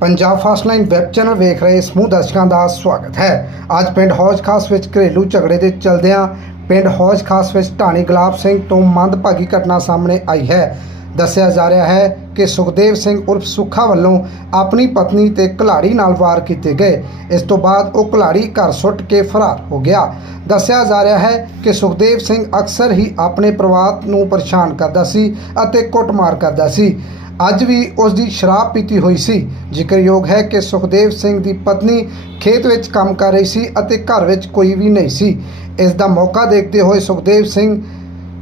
Punjab fast line web channel ਵੇਖ ਰਹੇ ਸਮੂਹ ਦਰਸ਼ਕਾਂ ਦਾ ਸਵਾਗਤ ਹੈ। ਅੱਜ ਪਿੰਡ ਹੌਜ ਖਾਸ ਵਿੱਚ ਘਰੇਲੂ ਝਗੜੇ ਦੇ ਚਲਦਿਆਂ ਪਿੰਡ ਹੌਜ ਖਾਸ ਵਿੱਚ ਢਾਣੀ ਗੁਲਾਬ ਸਿੰਘ ਤੋਂ ਮੰਦਭਾਗੀ ਘਟਨਾ ਸਾਹਮਣੇ ਆਈ ਹੈ। ਦੱਸਿਆ ਜਾ ਰਿਹਾ ਹੈ ਕਿ ਸੁਖਦੇਵ ਸਿੰਘ ਉਰਫ ਸੁੱਖਾ ਵੱਲੋਂ ਆਪਣੀ ਪਤਨੀ ਤੇ ਕੁਲਾੜੀ ਨਾਲ ਵਾਰ ਕੀਤੇ ਗਏ। ਇਸ ਤੋਂ ਬਾਅਦ ਉਹ ਕੁਲਾੜੀ ਘਰ ਸੁੱਟ ਕੇ ਫਰਾਰ ਹੋ ਗਿਆ। ਦੱਸਿਆ ਜਾ ਰਿਹਾ ਹੈ ਕਿ ਸੁਖਦੇਵ ਸਿੰਘ ਅਕਸਰ ਹੀ ਆਪਣੇ ਪਰਿਵਾਰ ਨੂੰ ਪਰੇਸ਼ਾਨ ਕਰਦਾ ਸੀ ਅਤੇ ਕੁੱਟਮਾਰ ਕਰਦਾ ਸੀ। ਅੱਜ ਵੀ ਉਸ ਦੀ ਸ਼ਰਾਬ ਪੀਤੀ ਹੋਈ ਸੀ। ਜ਼ਿਕਰਯੋਗ ਹੈ ਕਿ ਸੁਖਦੇਵ ਸਿੰਘ ਦੀ ਪਤਨੀ ਖੇਤ ਵਿੱਚ ਕੰਮ ਕਰ ਰਹੀ ਸੀ ਅਤੇ ਘਰ ਵਿੱਚ ਕੋਈ ਵੀ ਨਹੀਂ ਸੀ। ਇਸ ਦਾ ਮੌਕਾ ਦੇਖਦੇ ਹੋਏ ਸੁਖਦੇਵ ਸਿੰਘ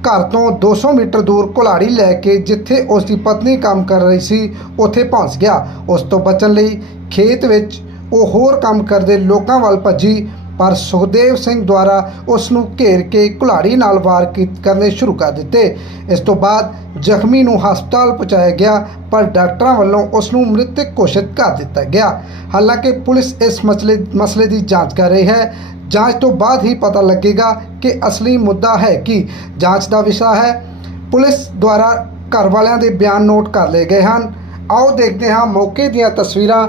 ਘਰ ਤੋਂ 200 ਮੀਟਰ ਦੂਰ ਕੁਲਾੜੀ ਲੈ ਕੇ ਜਿੱਥੇ ਉਸ ਦੀ ਪਤਨੀ ਕੰਮ ਕਰ ਰਹੀ ਸੀ, ਉੱਥੇ ਪਹੁੰਚ ਗਿਆ। ਉਸ ਤੋਂ ਬਚਣ ਲਈ ਖੇਤ ਵਿੱਚ ਉਹ ਹੋਰ ਕੰਮ ਕਰਦੇ ਲੋਕਾਂ ਵੱਲ ਭੱਜੀ। ਪਰ ਸੁਖਦੇਵ ਸਿੰਘ ਦੁਆਰਾ ਉਸ ਨੂੰ ਘੇਰ ਕੇ ਕੁਲਾੜੀ ਨਾਲ ਵਾਰ ਕਰਨੇ ਸ਼ੁਰੂ ਕਰ ਦਿੱਤੇ। ਇਸ ਤੋਂ ਬਾਅਦ ਜ਼ਖਮੀ ਨੂੰ ਹਸਪਤਾਲ ਪਹੁੰਚਾਇਆ ਗਿਆ, ਪਰ ਡਾਕਟਰਾਂ ਵੱਲੋਂ ਉਸ ਨੂੰ ਮ੍ਰਿਤਕ ਘੋਸ਼ਿਤ ਕਰ ਦਿੱਤਾ ਗਿਆ। ਹਾਲਾਂਕਿ ਪੁਲਿਸ ਇਸ ਮਸਲੇ ਮਸਲੇ ਦੀ ਜਾਂਚ ਕਰ ਰਹੀ ਹੈ। ਜਾਂਚ ਤੋਂ ਬਾਅਦ ਹੀ ਪਤਾ ਲੱਗੇਗਾ ਕਿ ਅਸਲੀ ਮੁੱਦਾ ਹੈ ਕਿ। ਜਾਂਚ ਦਾ ਵਿਸ਼ਾ ਹੈ, ਪੁਲਿਸ ਦੁਆਰਾ ਘਰ ਵਾਲਿਆਂ ਦੇ ਬਿਆਨ ਨੋਟ ਕਰ ਲਏ ਗਏ ਹਨ। ਆਓ ਦੇਖਦੇ ਹਾਂ ਮੌਕੇ ਦੀਆਂ ਤਸਵੀਰਾਂ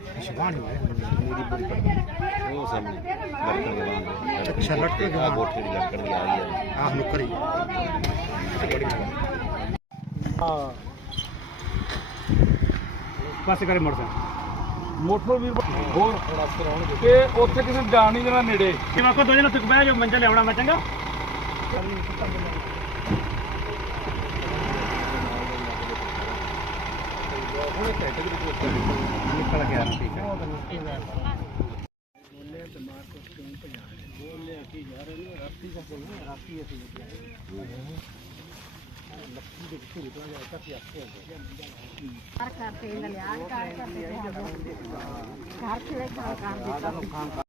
ਉਹ ਸਾਹਮਣੇ ਲੜਕਣ ਦੇ ਵਾਂਗ ਅੱਛਾ, ਲਟਕਣ ਦੇ ਵਾਂਗ। ਗੋਠੇ ਦੀ ਲੜਕਣ ਦੀ ਆ ਰਹੀ ਹੈ। ਆਹ ਨੁਕਰੀ ਹਾਂ। ਪਾਸੇ ਕਰੇ ਮੋਟਰ ਮੋਟਰ ਵੀ ਹੋਰ? ਤੇ ਉੱਥੇ ਕਿਸੇ ਨੂੰ ਜਾਣ ਨਹੀਂ ਦੇਣਾ ਨੇੜੇ। ਕਿ ਮੈਂ ਕੋ ਦੋ ਜਣੇ ਤੱਕ ਬਹਿ ਜਾ ਮੰਜਾ ਲਿਆਉਣਾ ਮੈਂ ਚੰਗਾ। ਨਿਕਲ ਗਿਆ ਨਾ ਠੀਕ ਹੈ ਘਰ ਕਰਤੇ ਲਿਆ ਘਰ ਕਰਤੇ ਘਰ ਕਿਵੇਂ ਕੰਮ ਕਰ ਦਿੱਤਾ